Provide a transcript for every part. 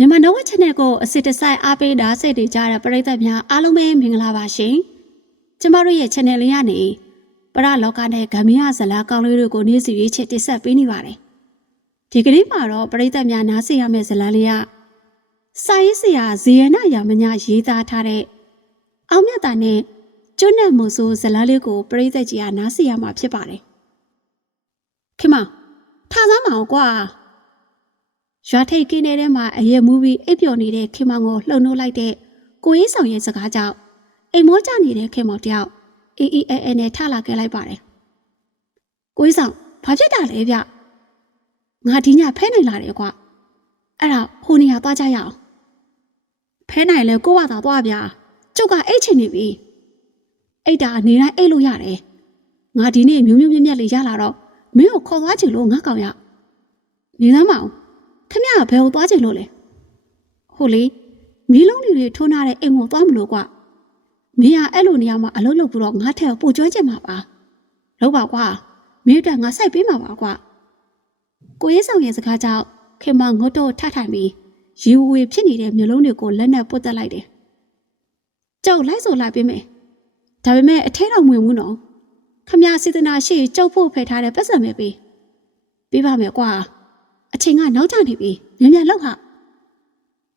မြန်မာ Nova Channel ကိုအစစ်တစိုက်အားပေးတာစိတ်တွေကြတဲ့ပရိသတ်များအားလုံးပဲမင်္ဂလာပါရှင်။ကျမတို့ရဲ့ channel လေးကနေပရလောကနဲ့ဂမ်မီယာဇလာကောင်းလေးတွေကိုနေ့စီရွေးချယ်တင်ဆက်ပေးနေပါတယ်။ဒီကနေ့မှာတော့ပရိသတ်များနားဆင်ရမယ့်ဇာတ်လမ်းလေးကစာရေးဆရာဇေယနာယာမညာရေးသားထားတဲ့အောင်မြတ်တာနဲ့ကျွတ်နဲ့မို့ဆိုဇာတ်လမ်းလေးကိုပရိသတ်ကြီးကနားဆင်ရမှာဖြစ်ပါတယ်။ခင်မထားစမ်းမအောင်ကွာ။ ရွာထိတ်ကင်းနေတဲ့မှာအရက်မူပြီးအိပ်ပျော်နေတဲ့ခင်မောင်ကိုလှုံနှိုးလိုက်တဲ့ကိုရေးဆောင်ရဲ့စကားကြောင့်အိမ်မောကြနေတဲ့ခင်မောင်တယောက်အေးအေးအဲအဲနဲ့ထလာခဲ့လိုက်ပါတယ်။ကိုရေးဆောင်ဘာဖြစ်တာလဲဗျ။ငါဒီညဖဲနိုင်လာတယ်ကွာ။အဲ့ဒါဟိုနေရာသွားကြရအောင်။ဖဲနိုင်လဲကိုကသာသွားဗျာ။ကျုပ်ကအိတ်ချင်နေပြီ။အိတ်တာနေတိုင်းအိတ်လို့ရတယ်။ငါဒီနေ့မျိုးမျိုးမြက်မြက်လေးရလာတော့မင်းကိုခေါ်သွားချင်လို့ငါကောင်ရ။နေသမ်းမအောင် ခမရဘယ်ကိုသွားချင်လို့လဲဟုတ်လေမီးလုံးတွေထိုးထားတဲ့အိမ်ကိုသွားမလို့ကွာမင်းကအဲ့လိုနေရာမှာအလုပ်လုပ်ပြီးတော့ငါထက်ပို့ကျွမ်းချင်မှာပါလောက်ပါကွာမင်းအတွက်ငါစိုက်ပေးမှာပါကွာကိုရေးဆောင်ရဲ့စကားကြောင့်ခင်မငုတ်တော့ထထိုင်ပြီးရီဝေဖြစ်နေတဲ့မျိုးလုံးတွေကိုလက်နဲ့ပုတ်တက်လိုက်တယ်ကြောက်လိုက်ဆိုလိုက်ပေးမယ်ဒါပေမဲ့အထဲတော်မဝင်ဘူးနော်ခမရစေတနာရှိကြောက်ဖို့ဖယ်ထားတဲ့ပတ်စံပဲပေးပေးပါမယ်ကွာ အချိန်ကနောက်ကျနေပြီမြန်မြန်လောက်ဟာ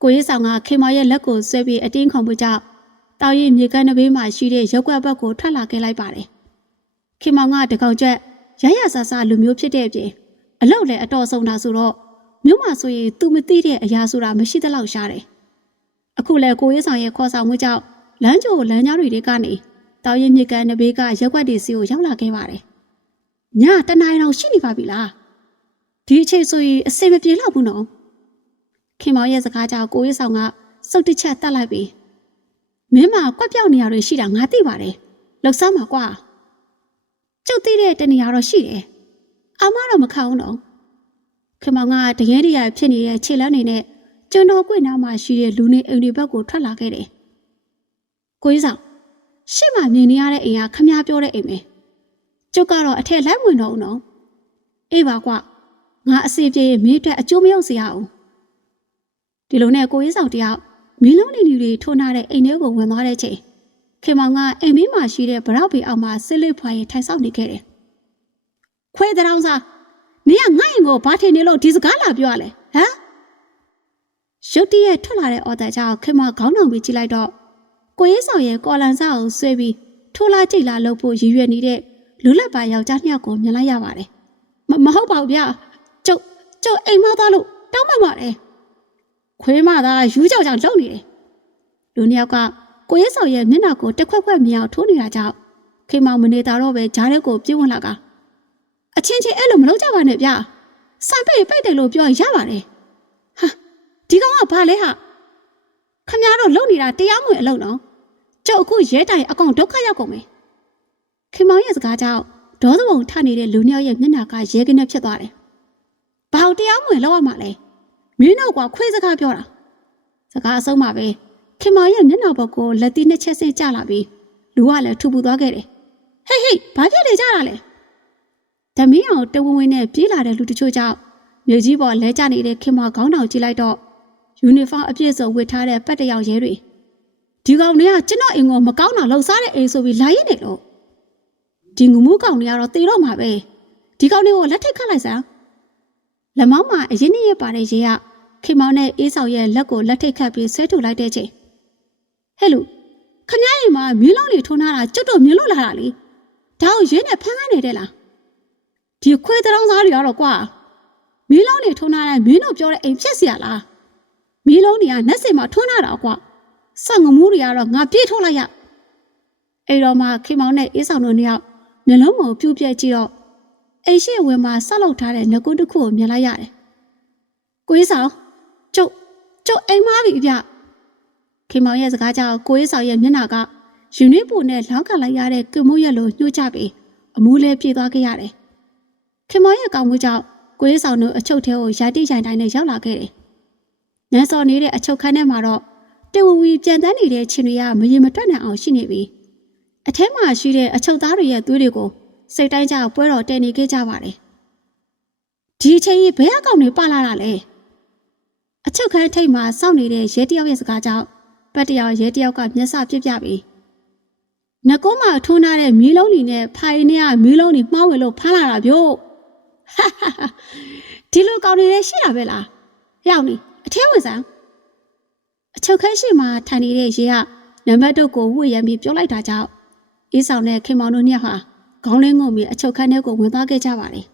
ကိုရေးဆောင်ကခေမောင်ရဲ့လက်ကိုဆွဲပြီးအတင်းခုံမှုကြောင့်တောင်ရီမြေကမ်းတစ်ဘေးမှာရှိတဲ့ရုပ်ကွက်ဘက်ကိုထွက်လာခဲ့လိုက်ပါတယ်ခေမောင်ကတကောင်ကျက်ရရဆဆလူမျိုးဖြစ်တဲ့အပြင်အလောက်လည်းအတော်ဆုံးတာဆိုတော့မြို့မှာဆိုရင်သူမသိတဲ့အရာဆိုတာမရှိသလောက်ရှားတယ်အခုလည်းကိုရေးဆောင်ရဲ့ခေါ်ဆောင်မှုကြောင့်လမ်းကြိုလမ်းကြားတွေကနေတောင်ရီမြေကမ်းတစ်ဘေးကရုပ်ကွက်တွေစီကိုရောက်လာခဲ့ပါတယ်ညတနင်္လာရီတော့ရှိနေပါပြီလား ဒီအချိန်ဆိုရင်အစင်မပြေတော့ဘူးနော်ခင်မောင်ရဲ့စကားကြောင့်ကိုရေးဆောင်ကစုတ်တစ်ချက်တတ်လိုက်ပြီမင်းမကွက်ပြောက်နေရတွေရှိတာငါသိပါတယ်လောက်စမ်းပါကွာကျုပ်သိတဲ့တနေရာတော့ရှိတယ်အမတော့မခအောင်တော့ခင်မောင်ကတရေတရဖြစ်နေတဲ့ခြေလမ်းနေနဲ့ကျွန်တော်ကွေ့နားမှာရှိတဲ့လူနေအိမ်တွေဘက်ကိုထွက်လာခဲ့တယ်ကိုရေးဆောင်ရှေ့မှာမြင်နေရတဲ့အိမ်ကခမည်းပြောတဲ့အိမ်ပဲကျုပ်ကတော့အထက်လိုက်ဝင်တော့ဦးနော်အေးပါကွာ ငါအစီပြေမင်းအတွက်အကျိုးမရောက်စေရအောင်ဒီလိုနဲ့ကိုရေးဆောင်တယောက်မင်းလုံးနေနေတွေထိုးထားတဲ့အိမ်ထဲကိုဝင်သွားတဲ့ချိန်ခင်မောင်ကအိမ်မင်းမှာရှိတဲ့ဗရောက်ပေအောက်မှာဆစ်လစ်ဖွာရင်ထိုင်ဆောင်နေခဲ့တယ်ခွဲတောင်စားနေကငါ့ရင်ကိုဘာထင်နေလို့ဒီစကားလာပြောရလဲဟမ်ရုတ်တရက်ထွက်လာတဲ့အော်တာကြောင့်ခင်မောင်ခေါင်းတောင်ပြီးကြည့်လိုက်တော့ကိုရေးဆောင်ရဲ့ကော်လန်စားကိုဆွဲပြီးထိုးလာကြိတ်လာလုပ်ဖို့ရည်ရွယ်နေတဲ့လူလက်ပါယောက်ျားနှစ်ယောက်ကိုမြင်လိုက်ရပါတယ်မမဟုတ်ပါဘူးဗျာ ကျုပ်ကျုပ်အိမ်မသွားလို့တောင်းပန်ပါတယ်ခွေးမသာယူကြောက်ကြောက်လုံနေတယ်လူနှစ်ယောက်ကကိုရဲဆောင်ရဲ့မျက်နှာကိုတစ်ခွက်ခွက်မြင်အောင်ထိုးနေတာကြောင့်ခေမောင်မနေတာတော့ပဲဂျားတဲ့ကိုပြေးဝင်လာကအချင်းချင်းအဲ့လိုမလုပ်ကြပါနဲ့ဗျာဆိုင်ပိတ်ပိတ်တယ်လို့ပြောရင်ရပါတယ်ဟာဒီကောင်ကဘာလဲဟာခမရတော့လုံနေတာတရားမဝင်အလုပ်နော်ကျုပ်အခုရဲတိုင်အကောင်ဒုက္ခရောက်ကုန်မယ်ခေမောင်ရဲ့စကားကြောင့်ဒေါသပုံထနေတဲ့လူနှစ်ယောက်ရဲ့မျက်နှာကရဲကနေဖြစ်သွားတယ်။ ဘာလို့တရားမဝင်လောက်ရမှာလဲ။မင်းတို့ကခွေးစကားပြောတာ။စကားအဆုံးမှာပဲခင်မောင်ရဲ့မျက်နှာပေါ်ကိုလက်သီးနှစ်ချက်ဆင်းကျလာပြီးလူကလည်းထူပူသွားခဲ့တယ်။ဟေးဟေးဘာဖြစ်နေကြတာလဲ။ဓမင်းအောင်တဝင်းဝင်းနဲ့ပြေးလာတဲ့လူတချို့ကြောင့်မြေကြီးပေါ်လဲကျနေတဲ့ခင်မောင်ခေါင်းတောင်ကြည့်လိုက်တော့ယူနီဖောင်းအပြည့်စုံဝတ်ထားတဲ့ပတ်တယောက်ရဲတွေဒီကောင်တွေကကျွန်တော်အိမ်ကိုမကောင်းတာလှုပ်ရှားတဲ့အိမ်ဆိုပြီးလာရင်နေလို့ဒီငမှုကောင်တွေကတော့တေတော့မှာပဲဒီကောင်တွေကိုလက်ထက်ခတ်လိုက်စမ်း လက်မောင်းမှာအရင်နှစ်ရက်ပါတဲ့ရေကခင်မောင်နဲ့အေးဆောင်ရဲ့လက်ကိုလက်ထိတ်ခတ်ပြီးဆွဲထုတ်လိုက်တဲ့ချိန်ဟဲ့လူခမရရင်မှာမြင်းလုံးတွေထုံထားတာကျွတ်တော့မြင်းလို့လာတာလေဒါကိုရဲနဲ့ဖမ်းခိုင်းနေတဲ့လားဒီခွေးတောင်းစားတွေကတော့ကွာမင်းလုံးတွေထုံထားတဲ့မင်းတို့ပြောတဲ့အိမ်ဖြစ်စရာလားမင်းလုံးတွေကနှက်စင်မှာထုံထားတာကွာဆက်ငမူးတွေကတော့ငါပြေးထုတ်လိုက်ရအဲ့တော့မှခင်မောင်နဲ့အေးဆောင်တို့နှစ်ယောက်မျက်လုံးကိုပြုတ်ပြဲကြည့်တော့ အိမ်ရှိဝင်မှာဆောက်လုပ်ထားတဲ့ငကုန်းတစ်ခုကိုမြင်လိုက်ရတယ်။ကိုရေးဆောင်ကျုပ်ကျုပ်အိမ်မားပြီဗျ။ခင်မောင်ရဲ့စကားကြောင့်ကိုရေးဆောင်ရဲ့မျက်နှာကယူနစ်ပူနဲ့လောင်းကလိုက်ရတဲ့ကမိုးရက်လိုညှို့ချပြီးအမူးလေးပြေးသွားခဲ့ရတယ်။ခင်မောင်ရဲ့ကောင်းမှုကြောင့်ကိုရေးဆောင်တို့အချုပ်ထဲကိုရိုက်တိရိုင်တိုင်းနဲ့ရောက်လာခဲ့တယ်။နန်းစော်နေတဲ့အချုပ်ခန်းထဲမှာတော့တဝဝီပြန်တန်းနေတဲ့ချင်းတွေကမရင်မတွက်နိုင်အောင်ရှိနေပြီ။အထဲမှာရှိတဲ့အချုပ်သားတွေရဲ့သွေးတွေကို စိတ်တိုင်းကြပွဲတော်တည်နေခဲ့ကြပါတယ်။ဒီအချိန်ကြီးဘယ်အကောင်တွေပလာတာလဲအချုပ်ခန်းထိပ်မှာစောင့်နေတဲ့ရဲတယောက်ရဲ့စကားကြောင့်ပတ်တယောက်ရဲတယောက်ကမျက်စပြစ်ပြပြီးငကုံးမှာထိုးထားတဲ့မီးလုံးတွေနဲ့ဖိုင်နဲ့ကမီးလုံးတွေမှားဝင်လို့ဖမ်းလာတာဗျို့ဟာဟာဟာဒီလိုကောင်းနေလေရှိတာပဲလားရောက်နေအထဲဝင်စမ်းအချုပ်ခန်းရှိမှာထိုင်နေတဲ့ရဲကနံပါတ်တို့ကိုဝှေ့ရမ်းပြီးပြောလိုက်တာကြောင့်အေးဆောင်တဲ့ခင်မောင်တို့နှစ်ယောက်ဟာ ခေါင်းလင်းငုံပြီးအချုပ်ခန်းထဲကိုဝင်သွားခဲ့ကြပါတယ်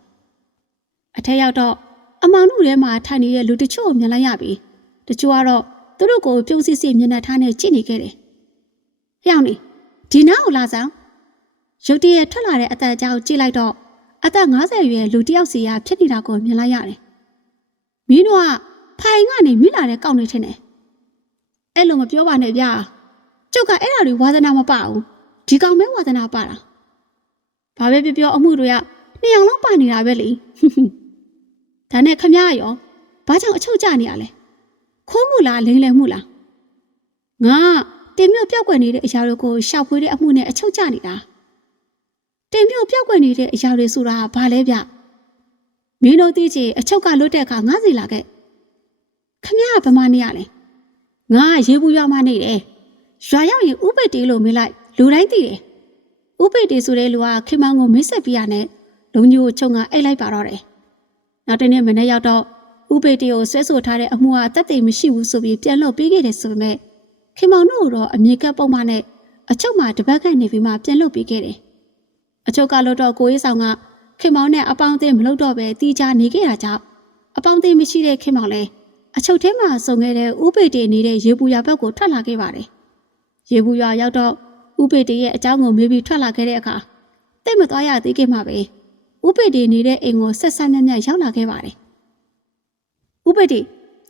အထက်ရောက်တော့အမောင်တို့ထဲမှာထိုင်နေတဲ့လူတချို့ကိုမြင်လိုက်ရပြီးတချို့ကတော့သူတို့ကိုပြုံးစစ်စစ်မျက်နှာထားနဲ့ကြည့်နေခဲ့တယ်။ဟျောင်းနေဒီနားကိုလာစမ်းရုတ်တရက်ထွက်လာတဲ့အသက်အကြောင်းကြည့်လိုက်တော့အသက်50ရွယ်လူတစ်ယောက်စီကဖြစ်နေတာကိုမြင်လိုက်ရတယ်။မင်းတို့ကဖိုင်ကနေမိလာတဲ့ကောက်နေထင်တယ်။အဲ့လိုမပြောပါနဲ့ဗျာ။ကျုပ်ကအဲ့ဒါတွေဝါသနာမပဘူး။ဒီကောင်ပဲဝါသနာပတာ။ ဘာပဲပြောပြောအမှုတွေကနှစ်ယောက်လုံးပါနေတာပဲလေ။ဒါနဲ့ခမရရောဘာကြောင့်အချုပ်ကျနေရလဲ။ခိုးမှုလားလိမ့်လည်မှုလား။ငါတင်မြို့ပြောက်ွက်နေတဲ့အရာတွေကိုရှောက်ဖွေးတဲ့အမှုနဲ့အချုပ်ကျနေတာ။တင်မြို့ပြောက်ွက်နေတဲ့အရာတွေဆိုတာဘာလဲဗျ။မင်းတို့သိချင်အချုပ်ကလွတ်တဲ့အခါငါစီလာခဲ့။ခမရကဗမာနေရလဲ။ငါကရေဘူးရွာမှနေတယ်။ရွာရောက်ရင်ဥပိတ်တေးလို့မေးလိုက်လူတိုင်းသိတယ်။ ဥပိတ်တေးဆိုတဲ့လူကခင်မောင်ကိုမိတ်ဆက်ပြရနဲ့လုံညိုကိုချုံကအိတ်လိုက်ပါတော့တယ်။နောက်တနေ့မနေ့ရောက်တော့ဥပိတ်တေးကိုဆွဲဆိုထားတဲ့အမှုဟာတက်သိမရှိဘူးဆိုပြီးပြန်လို့ပေးခဲ့တယ်ဆိုပေမဲ့ခင်မောင်တို့ကတော့အမြေကပ်ပုံမှနဲ့အချုပ်မှာတပတ်ခန့်နေပြီးမှပြန်လို့ပေးခဲ့တယ်။အချုပ်ကလို့တော့ကိုရေးဆောင်ကခင်မောင်နဲ့အပေါင်းအသင်းမလုပ်တော့ပဲတီးခြားနေခဲ့တာကြောင့်အပေါင်းအသင်းမရှိတဲ့ခင်မောင်လည်းအချုပ်ထဲမှာစုံခဲ့တဲ့ဥပိတ်တေနေတဲ့ရေပူရဘက်ကိုထွက်လာခဲ့ပါတယ်။ရေပူရရောက်တော့ ဥပိတ်တေရဲ့အကြောင်းကိုမေးပြီးထွက်လာခဲ့တဲ့အခါတိတ်မသွားရသေးခင်မှာပဲဥပိတ်တေနေတဲ့အိမ်ကိုဆက်ဆက်မြတ်မြတ်ရောက်လာခဲ့ပါတယ်။ဥပိတ်တေ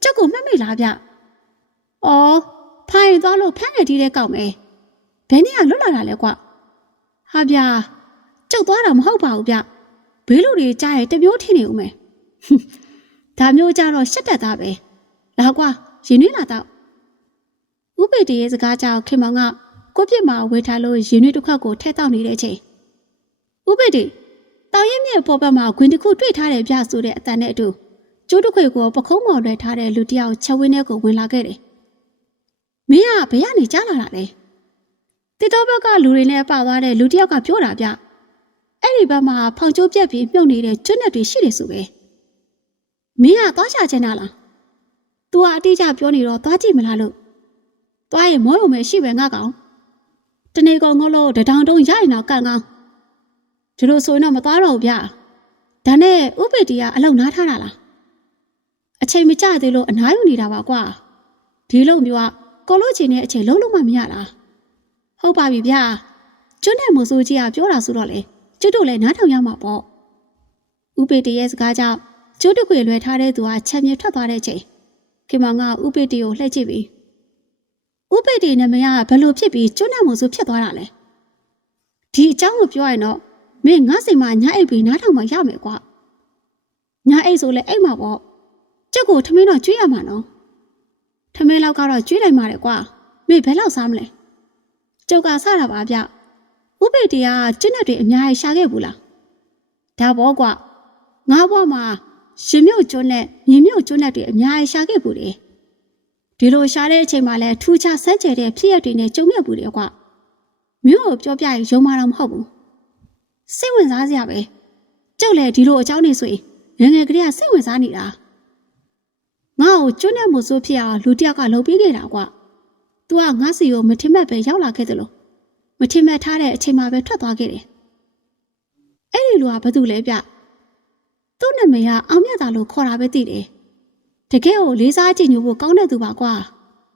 ကြောက်ကိုမှတ်မိလားဗျ။အော်ဖိုင်သွားလို့ဖမ်းနေတီးတဲ့ကောက်မယ်။ဘယ်နည်းကလွတ်လာတာလဲကွ။ဟာဗျာကြောက်သွားတာမဟုတ်ပါဘူးဗျ။ဘေးလူတွေကြားရဲ့တမျိုးထင်နေဦးမယ်။ဒါမျိုးကြတော့ရှက်တက်သားပဲ။လာကွာရင်နှွေးလာတော့ဥပေတရဲ့စကားကြောင့်ခင်မောင်က ကိုပြစ်မှာဝေထားလို့ရင်နှွေးတစ်ခွက်ကိုထဲတောက်နေတဲ့အချိန်ဥပေတတောင်ရင်မြစ်ပေါ်ဘက်မှာဂွင်တစ်ခုတွေ့ထားတယ်ဗျဆိုတဲ့အတန်နဲ့အတူကျိုးတစ်ခွေကိုပခုံးမော်လွှဲထားတဲ့လူတစ်ယောက်ချက်ဝင်းထဲကိုဝင်လာခဲ့တယ်မင်းကဘယ်ကနေကြားလာတာလဲတစ်တော်ဘက်ကလူတွေနဲ့ပါသွားတဲ့လူတစ်ယောက်ကပြောတာဗျအဲ့ဒီဘက်မှာဖောင်ကျိုးပြက်ပြီးမြုပ်နေတဲ့ကျွတ်နဲ့တွေရှိတယ်ဆိုပဲမင်းကသွားချချင်တာလား तू ကအတိအကျပြောနေတော့သွားကြည့်မလားလို့သွားရင်မောရုံပဲရှိပဲငါကောင် တနေကောင်ငေါလို့တထောင်တုံးရရင်တော့ကန်ကောင်းဒီလိုဆိုရင်တော့မသွားတော့ဘူးဗျဒါနဲ့ဥပ္ပတိကအလုံနားထားတာလားအချိန်မကျသေးလို့အနားယူနေတာပါကွာဒီလိုမျိုးကကောလို့ချင်တဲ့အချိန်လုံးလုံးမမရလားဟုတ်ပါပြီဗျာကျွတ်နဲ့မိုးစိုးကြီးကပြောတာဆိုတော့လေကျွတ်တို့လည်းနားထောင်ရမှာပေါ့ဥပ္ပတိရဲ့စကားကြောင့်ကျွတ်တခွေလွယ်ထားတဲ့သူကချက်မြေထွက်သွားတဲ့ချိန်ခင်မောင်ကဥပိတေကိုလှည့်ကြည့်ပြီး ဥပိတေနာမည်ကဘယ်လိုဖြစ်ပြီးကျွတ်နတ်မို့ဆိုဖြစ်သွားတာလဲဒီအကြောင်းကိုပြောရင်တော့မင်းငါ့စိတ်မှာညာအိပ်ပြီးနားထောင်မှရမယ်ကွာညာအိပ်ဆိုလဲအိပ်မှာပေါ့ကျုပ်ကိုထမင်းတော့ကျွေးရမှာနော်ထမင်းလောက်ကတော့ကျွေးလိုက်မှာလေကွာမင်းဘယ်လောက်စားမလဲကျုပ်ကစတာပါဗျဥပိတေကကျွတ်နတ်တွေအများကြီးရှာခဲ့ဘူးလားဒါပေါ့ကွာငါဘွားမှာရှင်မြုပ်ကျွန်းနဲ့မြင်မြုပ်ကျွန်းနဲ့တွေအများကြီးရှာခဲ့ပူတယ်။ ဒီလိုရှာတဲ့အချိန်မှာလဲထူးခြားဆန်းကျယ်တဲ့ဖြစ်ရပ်တွေနဲ့ကြုံခဲ့ပူတယ်ကွ။မြို့ကိုပြောပြရင်ယုံမာတော့မဟုတ်ဘူး။စိတ်ဝင်စားစရာပဲ။ကျုပ်လည်းဒီလိုအကြောင်းနေဆိုရင်ငယ်ငယ်ကလေးကစိတ်ဝင်စားနေတာ။ငါ့ကိုကျွန်းနဲ့မို့ဆိုဖြစ်အောင်လူတစ်ယောက်ကလှုပ်ပေးခဲ့တာကွ။ तू ကငါစီကိုမထင်မှတ်ပဲရောက်လာခဲ့တယ်လို့မထင်မှတ်ထားတဲ့အချိန်မှာပဲထွက်သွားခဲ့တယ်။အဲ့ဒီလူကဘာတူလဲဗျ။သူ့နာမည်ကအောင်မြတ်တာလို့ခေါ်တာပဲသိတယ်။ တကယ်ကိုလေးစားကြည့်ညို့ဖို့ကောင်းတဲ့သူပါကွာ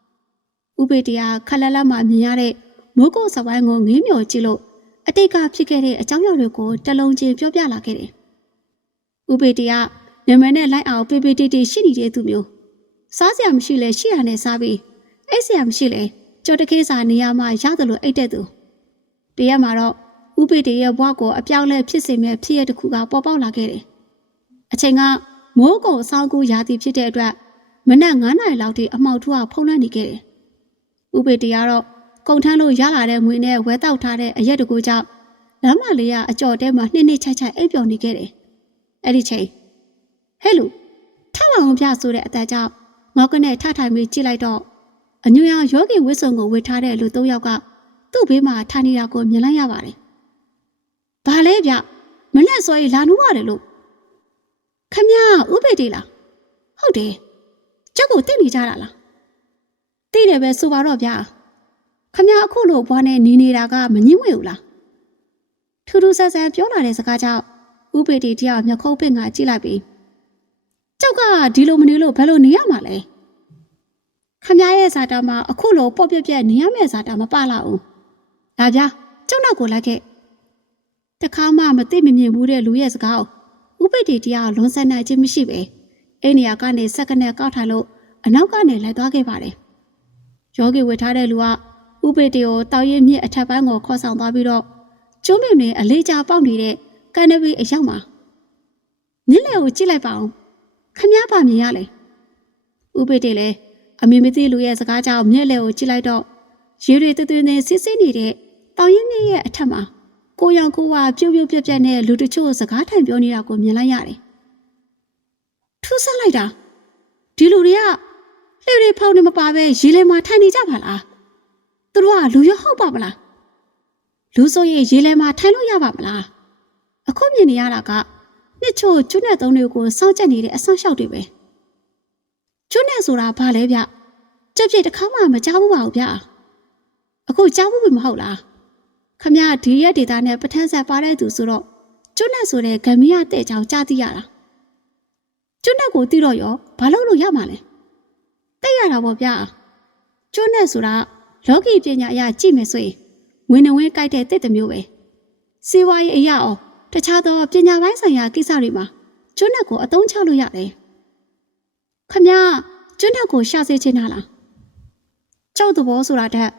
။ဥပေတရားခက်လက်လက်မှမြင်ရတဲ့မိုးကုတ်စပိုင်းကိုငေးမြော်ကြည့်လို့အတိတ်ကဖြစ်ခဲ့တဲ့အကြောင်းအရာတွေကိုတလုံးချင်းပြောပြလာခဲ့တယ်။ဥပေတရားနာမည်နဲ့လိုက်အောင်ပေပေတီတီရှိနေတဲ့သူမျိုးစားစရာမရှိလဲရှိရနဲ့စားပြီးအိတ်စရာမရှိလဲကြော်တခေးစာနေရာမှာရတယ်လို့အိတ်တဲ့သူတရက်မှာတော့ဥပေတရဲ့ဘဝကိုအပြောင်းလဲဖြစ်စေမဲ့ဖြစ်ရတဲ့ခုကပေါ်ပေါက်လာခဲ့တယ်အချိန်က မိုးကုံအဆောင်ကူရာသီဖြစ်တဲ့အတွက်မနက်9နာရီလောက်ထိအမှောက်ထူးကဖုံးလွှမ်းနေခဲ့တယ်။ဥပေတီကတော့ကုန်ထမ်းလို့ရလာတဲ့ငွေနဲ့ဝဲတောက်ထားတဲ့အရက်တကူကြောင့်လမ်းမလေးကအကြော်တဲမှာနှစ်နှစ်ချိုက်ချိုက်အိပ်ပျော်နေခဲ့တယ်။အဲ့ဒီချိန်ဟဲ့လူထလာအောင်ပြဆိုတဲ့အတန်ကြောင့်ငေါကနဲ့ထထိုင်ပြီးကြည့်လိုက်တော့အညူရောင်ယောဂီဝစ်စုံကိုဝတ်ထားတဲ့လူ၃ယောက်ကသူ့ဘေးမှာထိုင်နေတာကိုမြင်လိုက်ရပါတယ်။ဘာလဲဗျမနဲ့စောရီလာနူးရတယ်လို့ ခမရဥပေတီလားဟုတ်တယ်ကျက်ကိုတိတ်နေကြတာလားတိတယ်ပဲဆိုပါတော့ဗျာခမရအခုလိုဘွားနဲ့နေနေတာကမငင်းဝဲဘူးလားထူးထူးဆန်းဆန်းပြောလာတဲ့စကားကြောင့်ဥပေတီတယောက်မျက်ခုံးပင့်ကကြည့်လိုက်ပြီးကျောက်ကဒီလိုမနေလို့ဘယ်လိုနေရမှာလဲခမရရဲ့ဇာတာမှာအခုလိုပေါ့ပြက်ပြက်နေရမယ့်ဇာတာမပလာဘူးဒါဗျာကျောက်နောက်ကိုလိုက်ခဲ့တခါမှမသိမမြင်ဘူးတဲ့လူရဲ့စကားကို ဥပေတီတယောက်လွန်ဆန်နိုင်ခြင်းမရှိပဲအဲ့နေရာကနေစက္ကနဲ့ကောက်ထိုင်လို့အနောက်ကနေလိုက်သွားခဲ့ပါတယ်ယောဂီဝတ်ထားတဲ့လူကဥပေတီကိုတောက်ရည်မြစ်အထက်ပိုင်းကိုခေါ်ဆောင်သွားပြီးတော့ကျုံးမြင်နေအလေးချပေါက်နေတဲ့ကန်နဗီအရောက်မှာမြစ်လေကိုကြည့်လိုက်ပါဦးခမည်းပါမြင်ရလေဥပေတီလည်းအမေမသိလူရဲ့စကားကြောင့်မြစ်လေကိုကြည့်လိုက်တော့ရေတွေတွတွနေစစ်စစ်နေတဲ့တောင်ရင်မြစ်ရဲ့အထက်မှာ ကိုရောင်ကိုဝါပြုတ်ပြုတ်ပြက်ပြက်နဲ့လူတချို့စကားထိုင်ပြောနေတာကိုမြင်လိုက်ရတယ်ထူးဆန်းလိုက်တာဒီလူတွေကလှေတွေဖောင်းနေမပါပဲရေလဲမှာထိုင်နေကြပါလားသူတို့ကလူရဟုတ်ပါမလားလူဆိုရင်ရေလဲမှာထိုင်လို့ရပါမလားအခုမြင်နေရတာကနှစ်ချို့ကျွတ်နဲ့သုံးတွေကိုစောင့်ကြက်နေတဲ့အဆောက်အယောက်တွေပဲကျွတ်နဲ့ဆိုတာဘာလဲဗျကြက်ပြစ်တစ်ခါမှမကြောက်ဘူးပါဘူးဗျအခုကြောက်ဘူးပြီမဟုတ်လား ခမရဒီရက်ဒေတာနဲ့ပထန်းဆက်ပါတဲ့သူဆိုတော့ကျွတ်နဲ့ဆိုတဲ့ဂမီရတဲ့ကြောင်ကြားသိရတာကျွတ်နဲ့ကိုသိတော့ရောဘာလို့လို့ရမှာလဲသိရတာပေါ့ဗျကျွတ်နဲ့ဆိုတာလောကီပညာအရကြည့်မယ်ဆိုရင်ဝင်နေဝင်ကြိုက်တဲ့တစ်တမျိုးပဲစီဝါရေးအရာအောင်တခြားသောပညာပိုင်းဆိုင်ရာကိစ္စတွေမှာကျွတ်နဲ့ကိုအသုံးချလို့ရတယ်ခမရကျွတ်နဲ့ကိုရှာစေချင်တာလားကြောက်သဘောဆိုတာတက်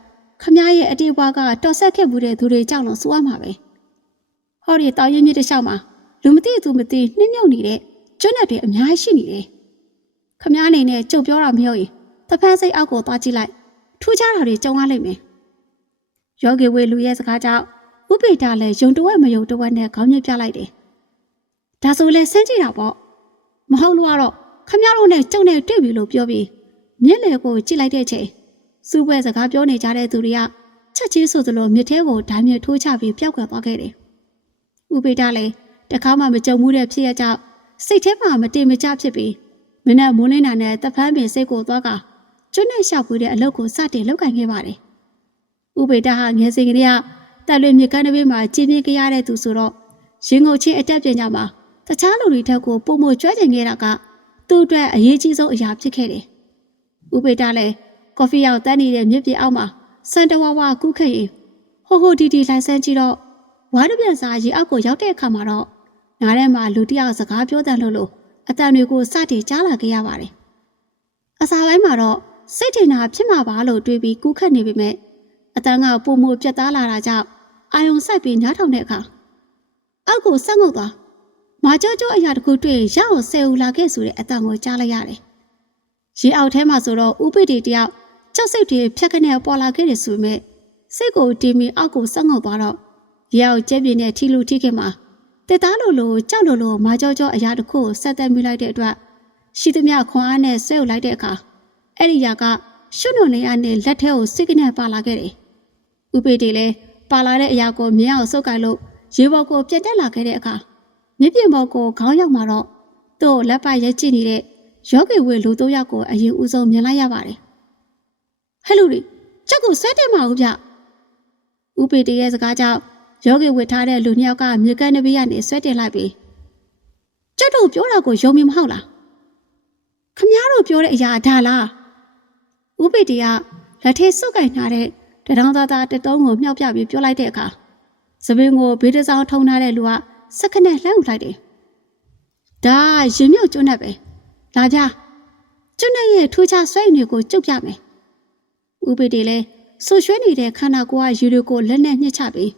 ခမရဲ့အတေးပွားကတော်ဆက်ခဲ့မှုတဲ့သူတွေကြောင့်လို့ဆိုရမှာပဲဟောဒီတောင်ရင်မြစ်တစ်လျှောက်မှာလူမသိသူမသိနှင်းမြုပ်နေတဲ့ကျွတ်နဲ့တွေအများကြီးရှိနေတယ်ခမအနေနဲ့ကြုတ်ပြောတာမဟုတ်ရင်တဖန်းစိတ်အောက်ကိုသွားကြည့်လိုက်ထူးခြားတာတွေကြုံရလိမ့်မယ်ယောဂီဝေလူရဲ့စကားကြောင့်ဥပိတာလည်းယုံတဝက်မယုံတဝက်နဲ့ခေါင်းညှစ်ပြလိုက်တယ်ဒါဆိုလဲစမ်းကြည့်တာပေါ့မဟုတ်လို့ကတော့ခမတို့နဲ့ကြုံနဲ့တွေ့ပြီလို့ပြောပြီးမျက်လေကိုကြည့်လိုက်တဲ့ချိန် စူးပွဲစကားပြောနေကြတဲ့သူတွေကချက်ချင်းဆိုသလိုမြစ်ထဲကိုဓာမြေထိုးချပြီးပျောက်ကွယ်သွားခဲ့တယ်။ဥပိတာလည်းတခါမှမကြုံမှုတဲ့ဖြစ်ရကြောင့်စိတ်ထဲမှာမတင်မကျဖြစ်ပြီးမနဲ့မိုးလင်းတာနဲ့တဖန်းပင်စိတ်ကိုသွားကကျွတ်နဲ့ရှောက်ပွေတဲ့အလုပ်ကိုစတင်လုပ်ကင်ခဲ့ပါတယ်။ဥပိတာဟာငယ်စဉ်ကလေးကတက်လွေမြကန်းတစ်ဘေးမှာကြည်ပြင်းကြရတဲ့သူဆိုတော့ရင်ငုံချင်းအတက်ပြင်ကြမှာတခြားလူတွေထက်ကိုပုံမကျွမ်းကျင်ခဲ့တာကသူ့အတွက်အရေးကြီးဆုံးအရာဖြစ်ခဲ့တယ်။ဥပိတာလည်း ကော်ဖီရောက်တန်းနေတဲ့မြစ်ပြအောက်မှာစန်တဝါဝါကူးခက်ရင်ဟိုဟိုတီတီလိုက်ဆန်းကြည့်တော့ဝါးတပြန်စာရေအောက်ကိုရောက်တဲ့အခါမှာတော့နားထဲမှာလူတစ်ယောက်စကားပြောတဲ့လို့လို့အတန်တွေကိုစတင်ကြားလာခဲ့ရပါတယ်။အစာပိုင်းမှာတော့စိတ်ထင်တာဖြစ်မှာပါလို့တွေးပြီးကူးခတ်နေပေမဲ့အတန်ကပုံမှုပြတ်သားလာတာကြောင့်အာယုံစိုက်ပြီးနားထောင်တဲ့အခါအောက်ကိုဆက်ငုတ်သွားမာကြောကြောအရာတခုတွေ့ရအောင်ဆဲဦးလာခဲ့ဆိုတဲ့အတန်ကိုကြားလိုက်ရတယ်။ရေအောက်ထဲမှာဆိုတော့ဥပိတေတယောက် ကြောက်စိတ်တွေဖြတ်ခနဲ့ပေါ်လာခဲ့တယ်ဆိုပေမဲ့စိတ်ကိုတီမီအောက်ကိုဆက်ငုတ်သွားတော့ရေအောက်ကျဲပြင်းတဲ့ထီလူထီခင်မှာတက်သားလိုလိုကြောက်လိုလိုမာကြောကြောအရာတခုကိုဆက်သက်မိလိုက်တဲ့အတွက်ရှိသမျှခွန်အားနဲ့ဆဲုပ်လိုက်တဲ့အခါအဲ့ဒီရာကရှုနုံနေရနဲ့လက်ထဲကိုစိတ်ကနေပါလာခဲ့တယ်။ဥပေတေလည်းပါလာတဲ့အရာကိုမြင်အောင်စုပ်ကိုင်လို့ရေဘော်ကိုပြတ်တက်လာခဲ့တဲ့အခါမြပြင်းဘော်ကိုခေါင်းရောက်มาတော့သူ့လက်ပတ်ရက်ကြည့်နေတဲ့ယောဂီဝေလူသုံးယောက်ကိုအရင်ဦးဆုံးမြင်လိုက်ရပါတယ်။ ဟဲ့လူတွေချက်ကိုဆွဲတက်မအောင်ဗျ။ဥပေတေရဲ့စကားကြောင့်ယောဂီဝတ်ထားတဲ့လူနှစ်ယောက်ကမြေကန်းနဘေးကနေဆွဲတင်လိုက်ပြီးကျက်တို့ပြောတာကိုယုံမြင်မဟုတ်လားခမည်းတော်ပြောတဲ့အရာဒါလားဥပိတေကလက်ထဲစုပ်ကင်ထားတဲ့တထောင်သားသားတတုံးကိုမြှောက်ပြပြီးပြောလိုက်တဲ့အခါသပင်ကိုဘေးတစောင်းထုံထားတဲ့လူကစက္ကနဲ့လှမ်းဦးလိုက်တယ်ဒါရင်မြုပ်ကျွတ်နဲ့ပဲလာကြကျွတ်နဲ့ရဲ့ထူးခြားဆွဲရင်တွေကိုကျုပ်ပြမယ် ဥပိတေလည်းဆူရွှဲနေတဲ့ခန္ဓာကိုယ်ကယူတွေကိုလက်နဲ့ညှစ်ချပြီး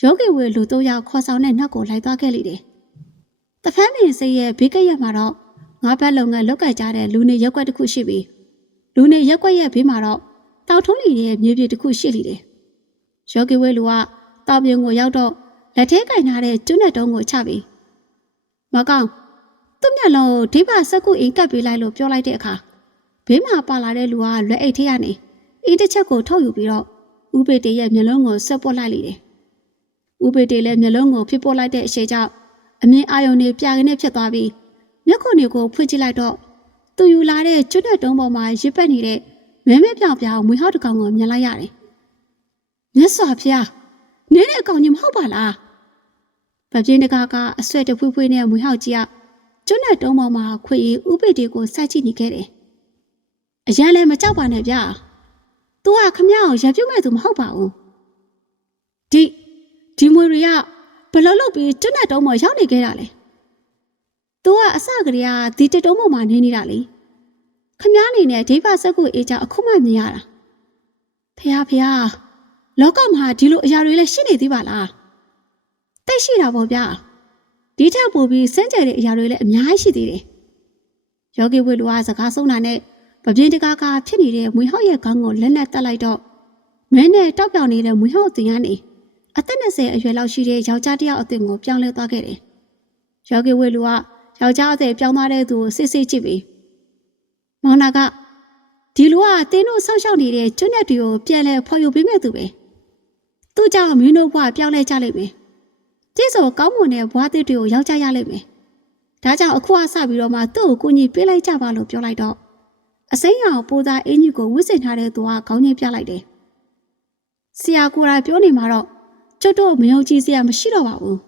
ယောဂီဝေလူတို့ရောက်ခေါ်ဆောင်တဲ့နောက်ကိုလိုက်သွားခဲ့လိမ့်တယ်။တဖန်းမင်းစိတ်ရဲ့ဘေးကရက်မှာတော့ငါးဘက်လုံငန်းလောက်ကကြတဲ့လူနေရက်ွက်တစ်ခုရှိပြီးလူနေရက်ွက်ရဲ့ဘေးမှာတော့တောင်ထုံးလီရဲ့မြေပြတစ်ခုရှိလိမ့်တယ်။ယောဂီဝေလူကတောင်ပြင်ကိုရောက်တော့လက်ထဲကင်ထားတဲ့ကျွန်းနဲ့တုံးကိုချပြီးမကောင်သူ့မျက်လုံးကိုဒိဗ္ဗစက်ကူအင်ကပ်ပေးလိုက်လို့ပြောလိုက်တဲ့အခါဘေးမှာပါလာတဲ့လူကလွယ်အိတ်ထဲကနေ အင်းတစ်ချက်ကိုထုတ်ယူပြီးတော့ဥပေတေရဲ့မျက်လုံးကိုဆွတ်ပုတ်လိုက်လေတယ်။ဥပေတေလည်းမျက်လုံးကိုဖြစ်ပုတ်လိုက်တဲ့အချိန်ကြောင့်အမြင်အာရုံတွေပြာကနေဖြစ်သွားပြီးမျက်ခုံတွေကိုဖွင့်ကြည့်လိုက်တော့သူယူလာတဲ့ကျွတ်တဲ့တုံးပေါ်မှာရစ်ပက်နေတဲ့မဲမဲပြောင်ပြောင်မွေဟောက်တစ်ကောင်ကိုမြင်လိုက်ရတယ်။မြတ်စွာဘုရားနင်းတဲ့အကောင်ကြီးမဟုတ်ပါလား။ဗပြင်းတကားကအဆွဲတဖွေးဖွေးနဲ့မွေဟောက်ကြီးကကျွတ်တဲ့တုံးပေါ်မှာခွေရီဥပေတေကိုစိုက်ကြည့်နေခဲ့တယ်။အရန်လည်းမကြောက်ပါနဲ့ဗျာ။ तू ကခမရအောင်ရံပြုတ်မဲ့သူမဟုတ်ပါဘူး။ဒီဒီမွေတွေကဘယ်လိုလုပ်ပြီးကျွတ်တဲ့တုံးပေါ်ရောက်နေခဲ့တာလဲ။ तू ကအစကတည်းကဒီတတုံးပေါ်မှာနေနေတာလေ။ခမည်းအနေနဲ့ဒိဗစက်ကိုအေးချအခုမှမြင်ရတာ။ဖះဖះလောကမှာဒီလိုအရာတွေလည်းရှိနေသေးပါလား။တိတ်ရှိတာပေါ့ဗျာ။ဒီထက်ပိုပြီးစမ်းကြဲတဲ့အရာတွေလည်းအများကြီးရှိသေးတယ်။ယောဂီဝေလူကစကားဆုံးတာနဲ့ ပပြင်းတကားကဖြစ်နေတဲ့မွေဟောက်ရဲ့ခေါင်းကိုလက်နဲ့တက်လိုက်တော့မဲနဲ့တောက်ပြောင်နေတဲ့မွေဟောက်တင်ကနေအသက်20အရွယ်လောက်ရှိတဲ့ယောက်ျားတစ်ယောက်အသင်ကိုပြောင်းလဲသွားခဲ့တယ်။ယောဂီဝေလူကယောက်ျားအသက်ပြောင်းသွားတဲ့သူကိုစစ်စစ်ကြည့်ပြီးမောင်နာကဒီလူကတင်းတို့ဆောက်ရှောက်နေတဲ့ကျွတ်နဲ့တူကိုပြန်လဲဖော်ယူပေးမဲ့သူပဲ။သူ့ကြောင့်မင်းတို့ဘဝပြောင်းလဲကြလိမ့်မယ်။တိဆိုကောင်းမွန်တဲ့ဘဝသစ်တွေကိုရောက်ကြရလိမ့်မယ်။ဒါကြောင့်အခုအစပြီးတော့မှသူ့ကိုကူညီပေးလိုက်ကြပါလို့ပြောလိုက်တော့ အစိမ်းရောင်ပိုးသားအင်းကြီးကိုဝစ်စင်ထားတဲ့သူကခေါင်းချင်းပြလိုက်တယ်။ဆရာကိုယ်တိုင်ပြောနေမှာတော့ကျွတ်တို့မယုံကြည်စရာမရှိတော့ပါဘူး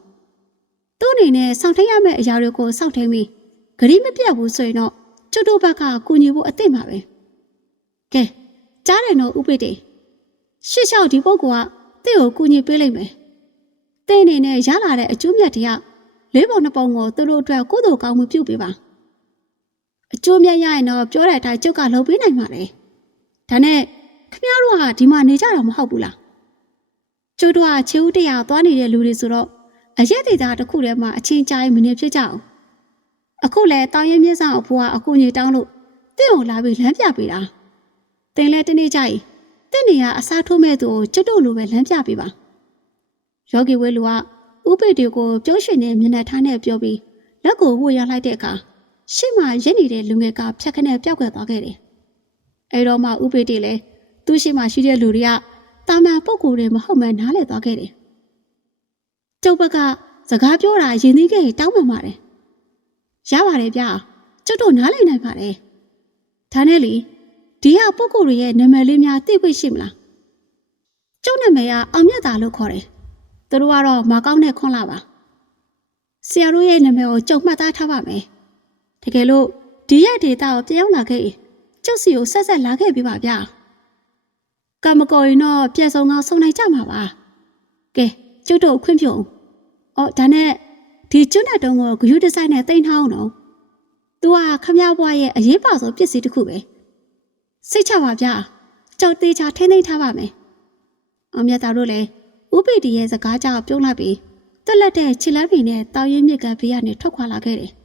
။သူ့အနေနဲ့စောင့်ထိန်ရမယ့်အရာတွေကိုစောင့်ထိန်ပြီးဂရီမပြတ်ဘူးဆိုရင်တော့ကျွတ်တို့ဘက်ကကူညီဖို့အသင့်ပါပဲ။ကဲကြားတယ်နော်ဥပိတေရှစ်လျှောက်ဒီပုဂ္ဂိုလ်ကတင့်ကိုကူညီပေးလိုက်မယ်။တဲ့အနေနဲ့ရလာတဲ့အကျိုးမြတ်တရားလေးပုံနှစ်ပုံကိုသူတို့အတွက်ကုသိုလ်ကောင်းမှုပြုပေးပါ။ အကျိုးမြတ်ရရင်တော့ပြောတဲ့အတိုင်းကျုပ်ကလုပ်ပေးနိုင်ပါလေ။ဒါနဲ့ခမရတို့ကဒီမှာနေကြတာမဟုတ်ဘူးလား။ကျုပ်တို့ကခြေဦးတရားသွားနေတဲ့လူတွေဆိုတော့အရက်ဒေတာတစ်ခုထဲမှာအချင်းကြားရင်မနေဖြစ်ကြအောင်။အခုလဲတောင်ရင်မြင့်ဆောင်အဖိုးကအကူကြီးတောင်းလို့တင့်ကိုလာပြီးလမ်းပြပေးတာ။တင်လဲတနေ့ကြရင်တင့်နေရအစားထိုးမဲ့သူကိုကျွတ်တို့လိုပဲလမ်းပြပေးပါ။ယောဂီဝဲလူကဥပိတေကိုပြုံးရွှင်တဲ့မျက်နှာထားနဲ့ပြောပြီးလက်ကိုဝှေ့ရလိုက်တဲ့အခါ ရှေ့မှာရင့်နေတဲ့လူငယ်ကဖြတ်ခနဲ့ပျောက်ကွယ်သွားခဲ့တယ်။အဲတော့မှဥပိတေလည်းသူ့ရှေ့မှာရှိတဲ့လူတွေကတာမန်ပုံကိုယ်တွေမဟုတ်မှန်းနားလည်သွားခဲ့တယ်။ကျုပ်ဘက်ကစကားပြောတာရင်သီးခဲ့ရင်တောင်းပန်ပါတယ်။ရပါတယ်ဗျာ။ကျုပ်တို့နားလည်နိုင်ပါတယ်။ဒါနဲ့လေဒီဟာပုံကိုယ်တွေရဲ့နာမည်လေးများသိခွင့်ရှိမလား။ကျုပ်နာမည်ကအောင်မြတ်တာလို့ခေါ်တယ်။သူတို့ကတော့မကောင်းတဲ့ခွန်းလာပါ။ဆရာတို့ရဲ့နာမည်ကိုကြုံမှတ်သားထားပါမယ်။ တကယ်လို့ဒီရက်ဒေတာကိုပြောင်းလာခဲ့ရင်ကျုပ်စီကိုဆက်ဆက်လာခဲ့ပြပါဗျာ။ကမ္မကော်ရင်တော့ပြက်စုံကဆုံနိုင်ကြမှာပါ။ကဲကျုပ်တို့ခွင့်ပြုံ။အော်ဒါနဲ့ဒီကျွတ်တဲ့တုံးကိုဂရုဒီဇိုင်းနဲ့တင်ထားအောင်နော်။ तू ကခမည်းဘွားရဲ့အရေးပါဆုံးပစ္စည်းတစ်ခုပဲ။စိတ်ချပါဗျာ။ကြောက်သေးချာထိမ့်သိမ့်ထားပါမယ်။အောင်မြတ်သားတို့လည်းဥပိတီရဲ့စကားကြောင့်ပြုံးလိုက်ပြီးတက်လက်တဲ့ခြေလမ်းပင်နဲ့တောင်ရင်မြစ်ကဘေးကနေထွက်ခွာလာခဲ့တယ်။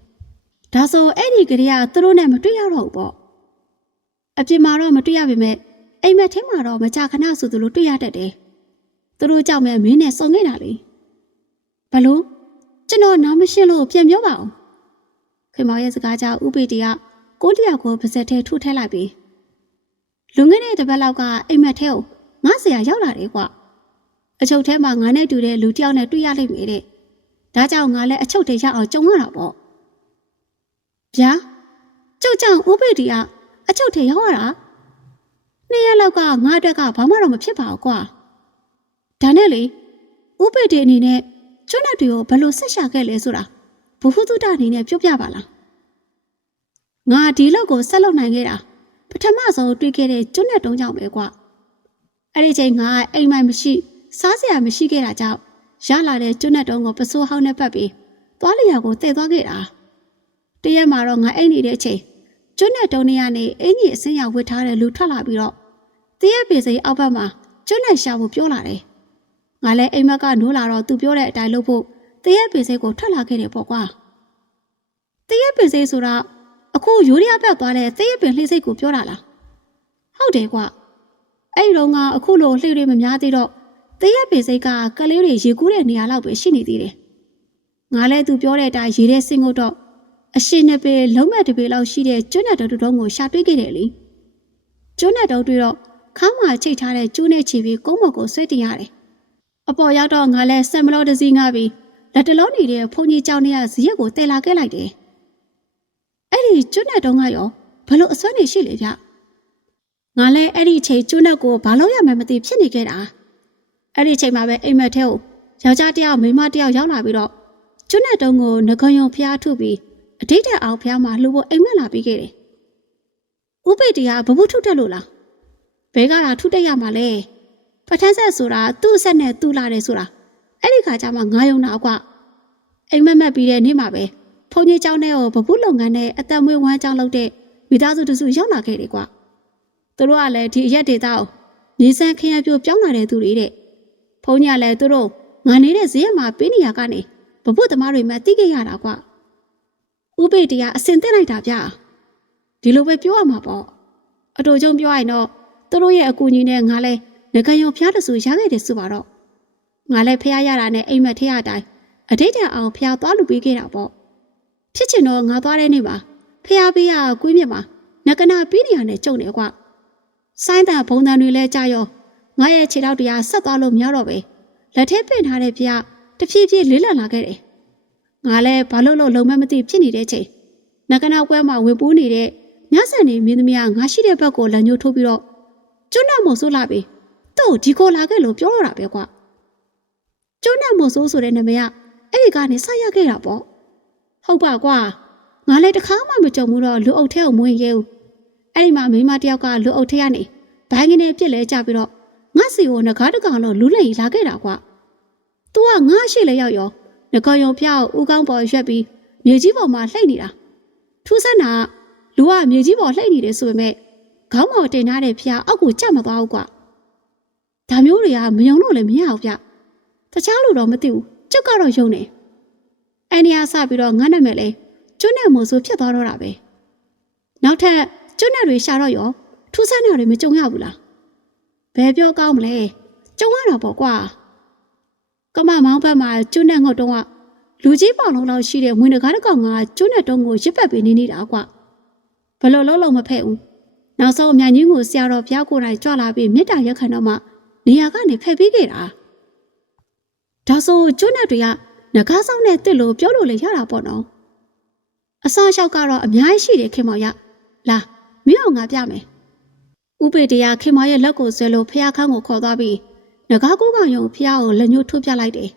ဒါဆိုအဲ့ဒီကလေးကသူတို့နဲ့မတွေ့ရတော့ဘူးပေါ့။အပြင်မှာတော့မတွေ့ရပါပဲ။အိမ်မက်ထဲမှာတော့မကြခဏဆိုသလိုတွေ့ရတတ်တယ်။သူတို့ကြောင့်ပဲမင်းနဲ့စုံနေတာလေ။ဘလို့ကျွန်တော်နားမရှင်းလို့ပြန်ပြောပါအောင်။ခင်မောင်ရဲ့စကားကြောင့်ဥပိတီကကိုတယောက်ကိုပါဇက်ထဲထုထဲလိုက်ပြီးလွန်ခဲ့တဲ့တစ်ပတ်လောက်ကအိမ်မက်ထဲကိုငါဆရာရောက်လာတယ်ကွာ။အချုပ်ထဲမှာငါနဲ့တူတဲ့လူတစ်ယောက်နဲ့တွေ့ရလိမ့်မယ်တဲ့။ဒါကြောင့်ငါလည်းအချုပ်ထဲရောက်အောင်ကြုံရတာပေါ့။ ဗျာကျုပ်ကြောင့်ဥပိတီကအချုပ်ထဲရောက်ရတာနှစ်ရက်လောက်ကငါအတွက်ကဘာမှတော့မဖြစ်ပါဘူးကွာ။ဒါနဲ့လေဥပိတီအနေနဲ့ကျွန်းနဲ့တွေကိုဘယ်လိုဆက်ရှာခဲ့လဲဆိုတာဘုဟုတုတအနေနဲ့ပြောပြပါလား။ငါဒီလောက်ကိုဆက်လုပ်နိုင်ခဲ့တာပထမဆုံးတွေ့ခဲ့တဲ့ကျွန်းနဲ့တုံးကြောင့်ပဲကွာ။အဲ့ဒီချိန်ငါအိမ်မိုင်မရှိစားစရာမရှိခဲ့တာကြောင့်ရလာတဲ့ကျွတ်နဲ့တုံးကိုပစိုးဟောင်းနဲ့ပတ်ပြီးသွားလျာကိုတည်သွားခဲ့တာ တရက်မှာတော့ငါအိမ်နေတဲ့အချိန်ကျွတ်နဲ့တုံးနေရနေအင်းကြီးအစင်းရဝစ်ထားတဲ့လူထွက်လာပြီးတော့တရက်ပေစိအောက်ဘက်မှာကျွတ်နဲ့ရှာဖို့ပြောလာတယ်ငါလည်းအိမ်မက်ကနိုးလာတော့သူပြောတဲ့အတိုင်းလုပ်ဖို့တရက်ပေစိကိုထွက်လာခဲ့တယ်ပေါ့ကွာတရက်ပေစိဆိုတာအခုရိုးရဘက်သွားတဲ့တရက်ပင်လှိစိတ်ကိုပြောတာလားဟုတ်တယ်ကွာအဲ့ဒီတော့ငါအခုလိုလှိတွေမများသေးတော့တရက်ပေစိတ်ကကလေးတွေရေကူးတဲ့နေရာလောက်ပဲရှိနေသေးတယ်။ငါလည်းသူပြောတဲ့အတိုင်းရေထဲဆင်းလို့တော့ အရှင်နှစ်ပေလုံးမဲ့တစ်ပေလောက်ရှိတဲ့ကျွန်းနဲ့တော်တုံးကိုရှာတွေ့ခဲ့တယ်လေကျွန်းနဲ့တော်တွေ့တော့ခါမှချိတ်ထားတဲ့ကျိုးနဲ့ချီပြီးကုန်းပေါ်ကိုဆွဲတင်ရတယ်အပေါ်ရောက်တော့ငါလဲဆက်မလို့တစည်းငါပြီးလက်တလုံးနေတဲ့ဖုန်ကြီးကြောင်တွေကဇရက်ကိုတည်လာခဲ့လိုက်တယ်အဲ့ဒီကျွန်းနဲ့တုံးကရောဘလို့အစွမ်းနေရှိလေဗျငါလဲအဲ့ဒီအချိန်ကျွန်းနဲ့ကိုဘာလို့ရမှန်းမသိဖြစ်နေခဲ့တာအဲ့ဒီအချိန်မှာပဲအိမ်မက်ထဲကိုယောက်ျားတစ်ယောက်မိန်းမတစ်ယောက်ရောက်လာပြီးတော့ကျွန်းနဲ့တုံးကိုငကယုံဖျားထုတ်ပြီး အတိတ်တက်အောင်ဖျားမှာလှုပ်ဖို့အိမ်မက်လာပြီးခဲ့တယ်ဥပိတ်တရားဘဘထုတက်လို့လားဘဲကလာထုတက်ရမှာလဲပထန်းဆက်ဆိုတာသူ့ဆက်နဲ့သူ့လာတယ်ဆိုတာအဲ့ဒီခါကျမှငါယုံတာကွအိမ်မက်မက်ပြီးတဲ့နေ့မှာပဲဖုန်ကြီးเจ้าနဲ့ကိုဘဘုလုပ်ငန်းနဲ့အသက်မွေးဝမ်းเจ้าလုပ်တဲ့မိသားစုတစုရောက်လာခဲ့တယ်ကွသူတို့ကလည်းဒီအရက်ဒေတာကိုနေဆန်းခရမ်းပြိုပြောင်းလာတဲ့သူတွေတဲ့ဖုန်ကြီးကလည်းသူတို့ငါနေတဲ့ဈေးမှာပေးနေရကနေဘဘုသမားတွေမှတိခဲ့ရတာကွ ဥပေတရားအစင်သိလိုက်တာဗျဒီလိုပဲပြောရမှာပေါ့အတူချုံပြောရရင်တော့သူတို့ရဲ့အကူအညီနဲ့ငါလဲငကယုံဖျားတဆူရခဲ့တယ်ဆိုပါတော့ငါလဲဖျားရတာနဲ့အိမ်မက်ထရအတိုင်းအတိတ်တအောင်ဖျားသွားလူပေးခဲ့တာပေါ့ဖြစ်ချင်တော့ငါသွားတဲ့နေ့မှာဖျားပေးရကွေးမြစ်မှာငကနာပြီးနေရနဲ့ကြုံတယ်ကွဆိုင်းတန်ဘုံတန်တွေလဲကြာရောငါရဲ့ခြေထောက်တရားဆက်သွားလို့မရတော့ပဲလက်ထဲပင့်ထားတဲ့ဖျားတဖြည်းဖြည်းလေးလံလာခဲ့တယ် ငါလဲဘာလို့လို့လုံမမသိဖြစ်နေတဲ့ချိန်ငကနာပွဲမှာဝင်ပူးနေတဲ့ညဆန်နေမင်းသမီးကငါရှိတဲ့ဘက်ကိုလက်ညှိုးထိုးပြီးတော့ကျွတ်နတ်မို့ဆိုးလာပြီသူ့ကိုဒီကိုလာခဲ့လို့ပြောရတာပဲကွကျွတ်နတ်မို့ဆိုးဆိုတဲ့နာမည်ကအဲ့ဒီကနေဆက်ရခဲ့တာပေါ့ဟုတ်ပါကွာငါလည်းတခါမှမကြုံဘူးတော့လူအုပ်ထဲကိုမဝင်ရဲဘူးအဲ့ဒီမှာမိန်းမတယောက်ကလူအုပ်ထဲကနေဘိုင်းကနေပြစ်လဲကြပြီးတော့ငါစီကိုငကားတကောင်တော့လူလိမ်လာခဲ့တာကွ။ तू ကငါရှိလဲရောက်ရော ငကောယုံဖျားကိုဦးကောင်းပေါ်ရွက်ပြီးမြေကြီးပေါ်မှာလှိမ့်နေတာ။ထူးဆန်းတာလူကမြေကြီးပေါ်လှိမ့်နေတယ်ဆိုပေမဲ့ခေါင်းပေါ်တင်ထားတဲ့ဖျားအောက်ကိုကျမသွားဘူးကွ။ဒါမျိုးတွေကမယုံလို့လည်းမရဘူးဗျ။တခြားလူတော့မသိဘူး။ကျုပ်ကတော့ယုံနေ။အဲ့ဒီအဆပြီးတော့ငါနာမည်လဲကျွန်းနဲ့မို့ဆိုဖြစ်သွားတော့တာပဲ။နောက်ထပ်ကျွန်းနဲ့တွေရှာတော့ရောထူးဆန်းတာတွေမကြုံရဘူးလား။ဘယ်ပြောကောင်းမလဲ။ကြုံရတာပေါ့ကွာ။ ကမမောင်းဘက်မှာကျွန်းနဲ့ငုတ်တုံးကလူကြီးပေါင်လုံးလောက်ရှိတဲ့ဝင်တကားတစ်ကောင်ကကျွန်းနဲ့တုံးကိုရစ်ပတ်ပေးနေနေတာကွာ။ဘလို့လုံးလုံးမဖက်ဘူး။နောက်ဆုံးအမြန်ကြီးကိုဆရာတော်ဘုရားကိုယ်တိုင်ကြွလာပြီးမေတ္တာရက်ခံတော့မှနေရာကနေဖက်ပြီးခဲ့တာ။ဒါဆိုကျွန်းနဲ့တွေကငကားဆောင်နဲ့တစ်လို့ပြောလို့လေရတာပေါ့နော်။အစောလျှောက်ကတော့အများကြီးရှိတယ်ခင်မောင်ရ။လာမင်းအောင်ငါပြမယ်။ဥပေတရားခင်မောင်ရဲ့လက်ကိုဆွဲလို့ဖះခန်းကိုခေါ်သွားပြီး ငကားကိုကောင်ယုံဖះကိုလက်ညှိုးထိုးပြလိုက်တယ်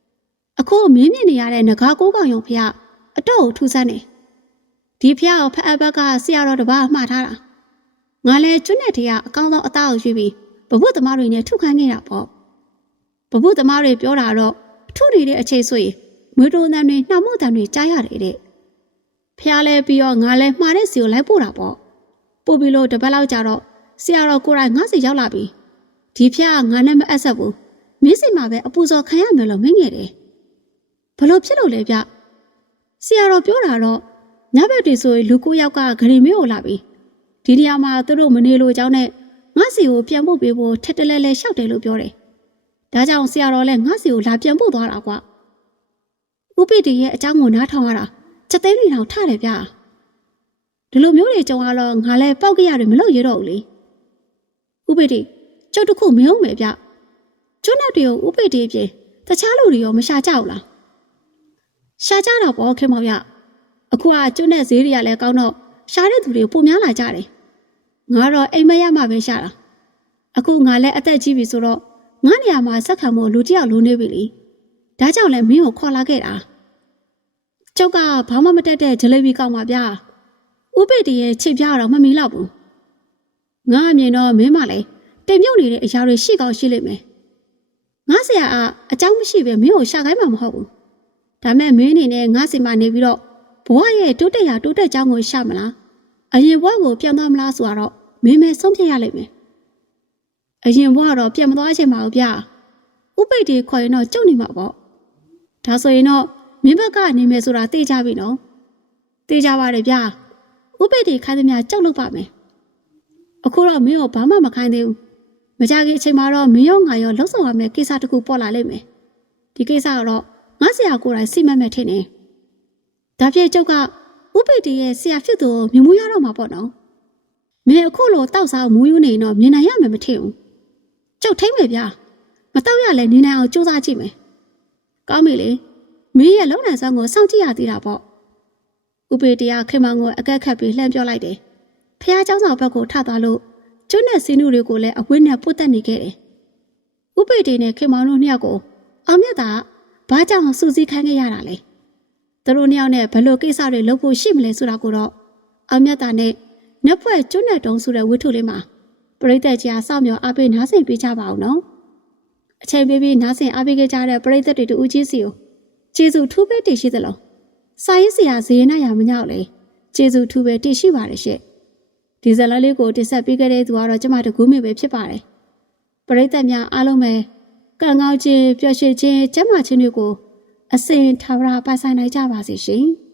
။အခုမင်းမြင်နေရတဲ့ငကားကိုကောင်ယုံဖះအတော့ကိုထူးဆန်းနေ။ဒီဖះကိုဖအဘက်ကဆရာတော်တပါးမှားထားတာ။ငါလဲကျွတ်နဲ့တည်းကအကောင်းဆုံးအသားကိုရွေးပြီးဘဘုသမားတွေနဲ့ထုခန်းခဲ့တာပေါ့။ဘဘုသမားတွေပြောတာတော့ထုနေတဲ့အချိန်ဆိုရင်မွေးတိုးတန်တွေနှောက်မှုတန်တွေကြားရတယ်တဲ့။ဖះလဲပြီးတော့ငါလဲမှားတဲ့စီကိုလိုက်ပို့တာပေါ့။ပို့ပြီးလို့တပတ်လောက်ကြာတော့ဆရာတော်ကိုယ်တိုင်ငါစီရောက်လာပြီ။ ဒီဖះကငါနဲ့မအပ်ဆက်ဘူး။မင်းစီမှာပဲအပူဇော်ခံရမယ်လို့မင်းငယ်တယ်။ဘလို့ဖြစ်လို့လဲဗျ။ဆရာတော်ပြောတာတော့ညဘက်တွေဆိုရင်လူကိုယောက်ကဂရီမေးကိုလာပြီ။ဒီနေရာမှာသူတို့မနေလို့ကြောင်းနဲ့ငါစီကိုပြန်ဖို့ပေးဖို့ထက်တလဲလဲရှောက်တယ်လို့ပြောတယ်။ဒါကြောင့်ဆရာတော်လည်းငါစီကိုလာပြန်ဖို့သွားတာကွာ။ဥပိတေရဲ့အကြောင်းကိုနားထောင်ရတာချက်သိန်းနေတောင်ထတယ်ဗျ။ဒီလိုမျိုးတွေကြုံရတော့ငါလည်းပောက်ကရတွေမလုပ်ရတော့ဘူးလေ။ဥပိတေ ကျုပ်တခုမယုံမယ်ဗျ။ကျွန်းနဲ့တွေကိုဥပိတေအပြင်တခြားလူတွေရောမရှာကြဘူးလား။ရှာကြတာပေါ့ခင်မောင်ရ။အခုကကျွန်းနဲ့ဈေးတွေကလည်းကောင်းတော့ရှာတဲ့သူတွေပုံများလာကြတယ်။ငါတော့အိမ်မက်ရမှပဲရှာတာ။အခုငါလည်းအသက်ကြီးပြီဆိုတော့ငါနေရာမှာစက်ခံဖို့လူတစ်ယောက်လိုနေပြီလေ။ဒါကြောင့်လည်းမင်းကိုခေါ်လာခဲ့တာ။ကျုပ်ကဘာမှမတက်တဲ့ဂျလေဘီကောင်းပါဗျာ။ဥပိတေရဲ့ချစ်ပြားတော့မမီတော့ဘူး။ငါအမြင်တော့မင်းမလည်း တင်မြုပ်နေတဲ့အရာတွေရှိကောင်းရှိလိမ့်မယ်ငါဆရာကအကြောင်းမရှိပဲမင်းကိုရှာခိုင်းမှာမဟုတ်ဘူးဒါမဲ့မင်းအနေနဲ့ငါစီမှာနေပြီးတော့ဘဝရဲ့တိုးတက်ရာတိုးတက်ကြောင်းကိုရှာမလားအရင်ဘဝကိုပြန်သွားမလားဆိုတော့မင်းမဲဆုံးဖြတ်ရလိမ့်မယ်အရင်ဘဝတော့ပြန်မသွားချင်ပါဘူးဗျာဥပိတ်တွေခေါ်ရင်တော့ကြုံနေမှာပေါ့ဒါဆိုရင်တော့မင်းဘက်ကနေမယ်ဆိုတာသိကြပြီနော်သိကြပါတယ်ဗျာဥပိတ်တွေခိုင်းသမျှကြောက်လို့ပါမယ်အခုတော့မင်းကိုဘာမှမခိုင်းသေးဘူး မကြခင်အချိန်မှာတော့မင်းရောငါရောလှုပ်ဆောင်ရမယ့်ကိစ္စတစ်ခုပေါ်လာလိမ့်မယ်။ဒီကိစ္စကတော့ငါဆရာကိုယ်တိုင်စိမ့်မက်မဲ့ထင်တယ်။ဒါဖြစ်ကျုပ်က ဥပိတီရဲ့ဆရာဖြစ်သူမြမူရတော့မှာပေါ့နော်မင်းအခုလိုတောက်စားမူးယူနေရင်တော့မြင်နိုင်ရမယ်မထင်ဘူးကျုပ်ထိမ့်မယ်ဗျာမတောက်ရလဲနေနိုင်အောင်စူးစမ်းကြည့်မယ်ကောင်းပြီလေမင်းရဲ့လုံနိုင်စွမ်းကိုစောင့်ကြည့်ရသေးတာပေါ့ဥပိတီကခင်မောင်ကိုအကက်ခတ်ပြီးလှမ်းပြောလိုက်တယ်ဖះเจ้าဆောင်ဘက်ကိုထသွားလို့ ကျွတ်နဲ့စင်းနုတွေကိုလည်းအဝိနဲ့ပုတ်တက်နေခဲ့တယ်ဥပိတီနဲ့ခင်မောင်တို့နှစ်ယောက်ကိုအောင်မြတ်တာကဘာကြောင့်စူးစီးခိုင်းခဲ့ရတာလဲသူတို့နှစ်ယောက်နဲ့ဘယ်လိုကိစ္စတွေလုပ်ဖို့ရှိမလဲဆိုတာကိုတော့အောင်မြတ်တာနဲ့နက်ဖွဲ့ကျွတ်နဲ့တုံးဆိုတဲ့ဝိထုလေးမှာပရိသတ်ကြီးအားစောင့်မျှော်အားပေးနားဆင်ပေးကြပါအောင်နော်အချိန်ပေးပြီးနားဆင်အားပေးခဲ့ကြတဲ့ပရိသတ်တွေတူဦးကြီးစီကိုကျေးဇူးထူးပဲတည်ရှိသလိုစာရေးဆရာဇေယနာရမညောက်လေကျေးဇူးထူးပဲတည်ရှိပါတယ်ရှင့် ဒီဇလန်လေးကိုတင်ဆက်ပေးခဲ့တဲ့သူကတော့ကျမတကူးမြင့်ပဲဖြစ်ပါတယ်ပရိသတ်များအားလုံးပဲကံကောင်းခြင်းပျော်ရွှင်ခြင်းကျမ်းမာခြင်းတွေကိုအစင်ထာဝရပိုင်ဆိုင်နိုင်ကြပါစေရှင်။